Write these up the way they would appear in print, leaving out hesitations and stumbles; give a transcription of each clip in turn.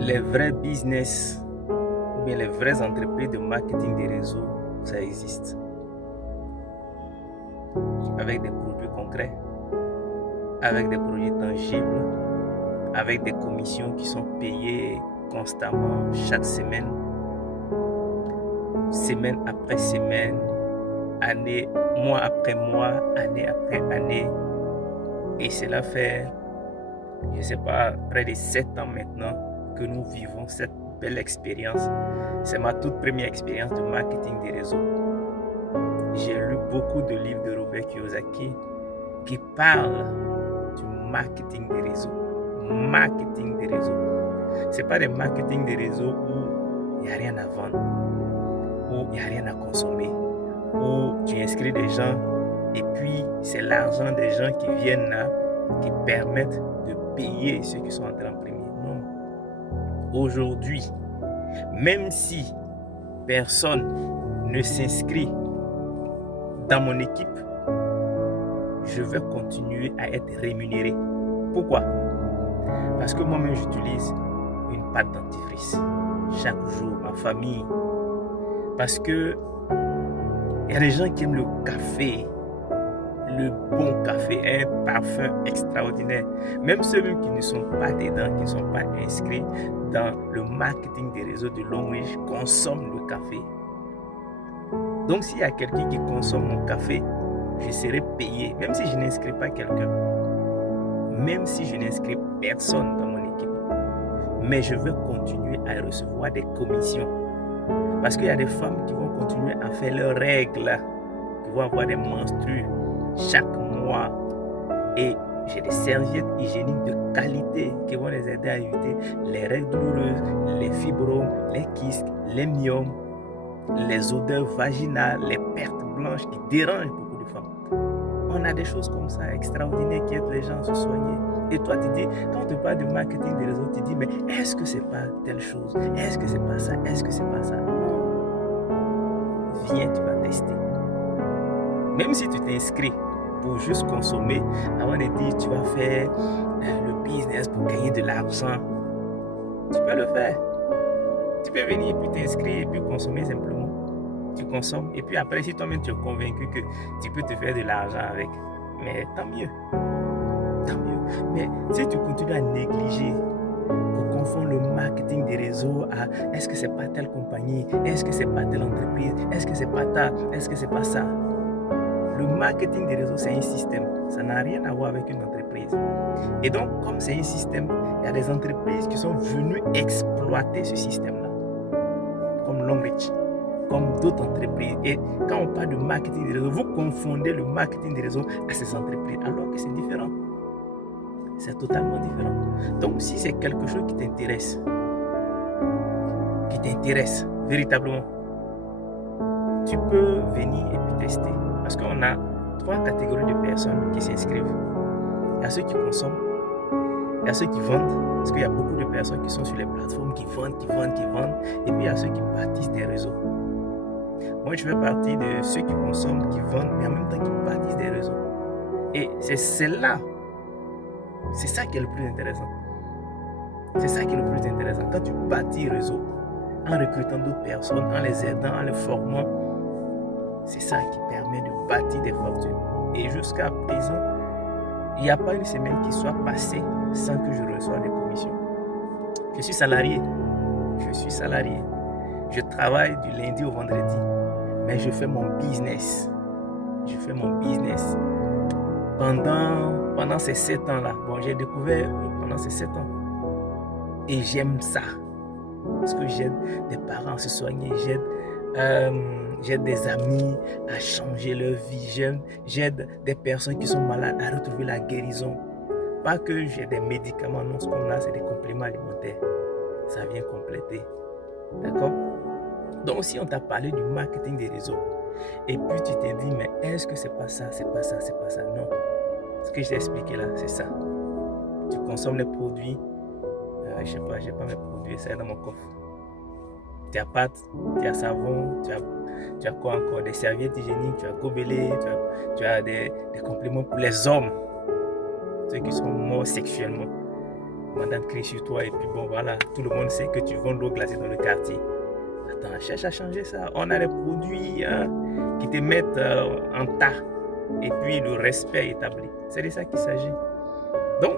les vrais business ou bien les vraies entreprises de marketing des réseaux, ça existe. Avec des produits concrets, avec des produits tangibles, avec des commissions qui sont payées constamment chaque semaine, semaine après semaine, année, mois après mois, année après année. Et cela fait, je ne sais pas, près de 7 ans maintenant que nous vivons cette belle expérience. C'est ma toute première expérience de marketing des réseaux. J'ai lu beaucoup de livres de Robert Kiyosaki qui parlent du marketing des réseaux. Marketing des réseaux. Ce n'est pas des marketing des réseaux où il n'y a rien à vendre, où il n'y a rien à consommer, où tu inscris des gens et puis c'est l'argent des gens qui viennent là qui permettent de payer ceux qui sont entrés en premier. Non. Aujourd'hui, même si personne ne s'inscrit dans mon équipe, je vais continuer à être rémunéré. Pourquoi? Parce que moi-même j'utilise une pâte dentifrice chaque jour, ma famille. Parce que il y a des gens qui aiment le café, le bon café, un parfum extraordinaire. Même ceux-mêmes qui ne sont pas dedans, qui ne sont pas inscrits dans le marketing des réseaux de Long Reach consomment le café. Donc s'il y a quelqu'un qui consomme mon café, je serai payé, même si je n'inscris pas quelqu'un, même si je n'inscris personne dans mon équipe. Mais je vais continuer à recevoir des commissions. Parce qu'il y a des femmes qui vont continuer à faire leurs règles, qui vont avoir des menstrues chaque mois. Et j'ai des serviettes hygiéniques de qualité qui vont les aider à éviter les règles douloureuses, les fibromes, les kystes, les myomes, les odeurs vaginales, les pertes blanches qui dérangent beaucoup de femmes. On a des choses comme ça extraordinaires qui aident les gens à se soigner. Et toi, tu dis, quand on te parle de marketing des réseaux, tu dis, mais est-ce que c'est pas telle chose? Est-ce que c'est pas ça? Est-ce que c'est pas ça? Non. Viens, tu vas tester. Même si tu t'inscris pour juste consommer, avant de dire, tu vas faire le business pour gagner de l'argent, tu peux le faire. Tu peux venir et puis t'inscrire et puis consommer simplement. Tu consommes et puis après, si toi-même tu es convaincu que tu peux te faire de l'argent avec, mais tant mieux. Tant mieux. Mais si tu continues à négliger, pour confondre le marketing des réseaux à est-ce que c'est pas telle compagnie, est-ce que c'est pas telle entreprise, est-ce que c'est pas ta, est-ce que c'est pas ça. Le marketing des réseaux, c'est un système. Ça n'a rien à voir avec une entreprise. Et donc, comme c'est un système, il y a des entreprises qui sont venues exploiter ce système-là. Comme Long Reach, comme d'autres entreprises. Et quand on parle de marketing des réseaux, vous confondez le marketing des réseaux à ces entreprises, alors que c'est différent. C'est totalement différent. Donc, si c'est quelque chose qui t'intéresse véritablement, tu peux venir et puis tester. Parce qu'on a 3 catégories de personnes qui s'inscrivent. Il y a ceux qui consomment, il y a ceux qui vendent, parce qu'il y a beaucoup de personnes qui sont sur les plateformes qui vendent. Et puis il y a ceux qui bâtissent des réseaux. Moi, je fais partie de ceux qui consomment, qui vendent, mais en même temps qui bâtissent des réseaux. Et c'est celle-là. C'est ça qui est le plus intéressant. C'est ça qui est le plus intéressant. Quand tu bâtis un réseau, en recrutant d'autres personnes, en les aidant, en les formant, c'est ça qui permet de bâtir des fortunes. Et jusqu'à présent, il n'y a pas une semaine qui soit passée sans que je reçoive des commissions. Je suis salarié. Je travaille du lundi au vendredi. Mais je fais mon business. Pendant ces 7 ans-là. Bon, j'ai découvert pendant ces 7 ans. Et j'aime ça. Parce que j'aide des parents à se soigner. J'aide des amis à changer leur vie. J'aide des personnes qui sont malades à retrouver la guérison. Pas que j'ai des médicaments, non, ce qu'on a, c'est des compléments alimentaires. Ça vient compléter. D'accord? Donc, si on t'a parlé du marketing des réseaux, et puis tu t'es dit, mais est-ce que c'est pas ça? Non. Ce que je t'ai expliqué là, c'est ça. Tu consommes les produits. Je sais pas, j'ai pas mes produits, c'est dans mon coffre. Tu as pâte, tu as savon, tu as quoi encore? Des serviettes hygiéniques, tu as gobelet, tu as des compléments pour les hommes, ceux qui sont morts sexuellement. madame crie sur toi et puis bon voilà, tout le monde sait que tu vends l'eau glacée dans le quartier. Attends, cherche à changer ça. On a des produits qui te mettent en tas et puis le respect est établi. C'est de ça qu'il s'agit. Donc,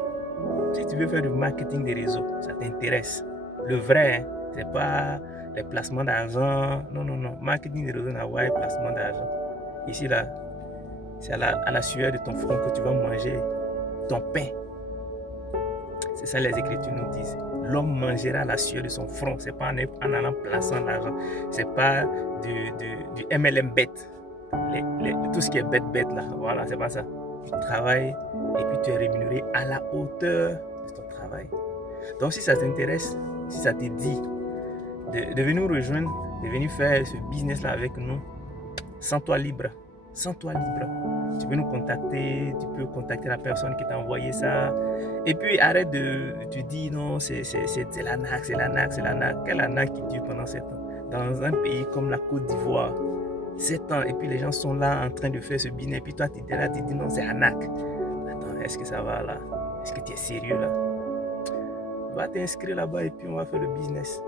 si tu veux faire du marketing des réseaux, ça t'intéresse. Le vrai, c'est pas les placements d'argent. Non, non, non. Marketing des réseaux n'a pas placement d'argent. Ici, là, c'est à la sueur de ton front que tu vas manger ton pain. C'est ça les Écritures nous disent. L'homme mangera la sueur de son front. C'est pas en allant plaçant l'argent. C'est pas du MLM bête. Tout ce qui est bête là. Voilà, c'est pas ça. Tu travailles et puis tu es rémunéré à la hauteur de ton travail. Donc si ça t'intéresse, si ça te dit de venir nous rejoindre, de venir faire ce business là avec nous, sens-toi libre. Sens-toi libre. Tu peux nous contacter, tu peux contacter la personne qui t'a envoyé ça. Et puis arrête de te dire non, c'est l'arnaque, c'est l'arnaque, c'est l'arnaque. Quelle arnaque qui dure pendant 7 ans? Dans un pays comme la Côte d'Ivoire, 7 ans, et puis les gens sont là en train de faire ce business, et puis toi tu es là, tu dis non, c'est arnaque. Attends, est-ce que ça va là? Est-ce que tu es sérieux là? Va t'inscrire là-bas et puis on va faire le business.